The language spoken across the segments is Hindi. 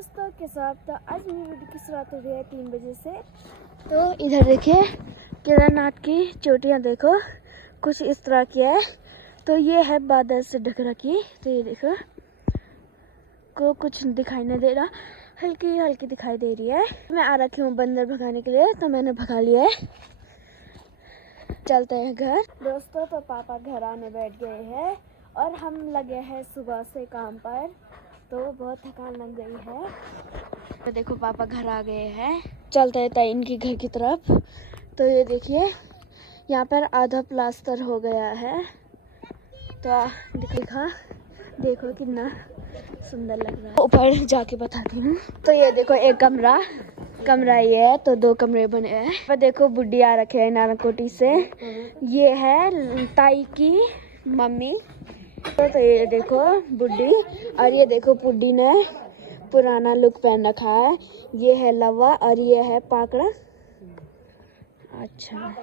दोस्तों के साथ। तो आज मेरी वीडियो की शुरुआत हो रही है 3 बजे से। तो इधर देखिए केदारनाथ की चोटियाँ देखो कुछ इस तरह की है। तो ये है बादल से ढक रखी। तो ये देखो को कुछ दिखाई नहीं दे रहा, हल्की हल्की दिखाई दे रही है। मैं आ रखी हूँ बंदर भगाने के लिए, तो मैंने भगा लिया है। चलते हैं घर दोस्तों। तो पापा घर आने बैठ गए हैं और हम लगे हैं सुबह से काम पर। तो बहुत थकान लग गई है। तो देखो पापा घर आ गए हैं। चलते हैं इनकी घर की तरफ। तो ये देखिए यहाँ पर आधा प्लास्टर हो गया है। तो देखो कितना सुंदर लग रहा है। ऊपर जाके बताती हूँ। तो ये देखो एक कमरा ये है। तो 2 कमरे बने हैं। पर देखो बुड्ढी आ रखे है नाराकोटी से। ये है ताई की मम्मी। तो ये देखो बुड्ढी, और ये देखो बुड्ढी ने पुराना लुक पहन रखा है। ये है लवा और ये है पाकड़ा। अच्छा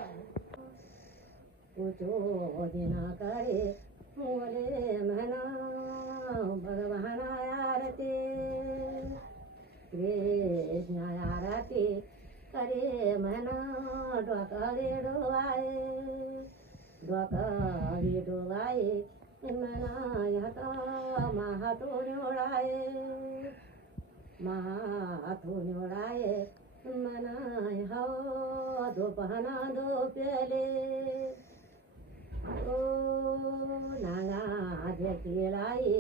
करे मना डोकारे डोलाए मना यता महातो न्योड़ाए मना हो दो पहना दो प्याले ओ नागा देखे लाई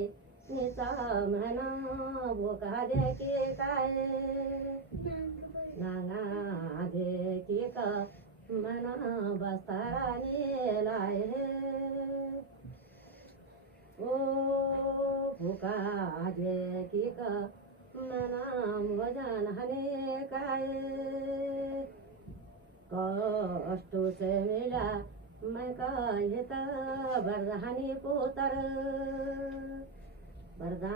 नीता मना बोका देखे काए नागा देखे का मना बस्तारानी लाए ओ भूखा देखे का मना भोजन हने काए कष्ट से मिला मैं कहता बरदानी पुत्र बरदान।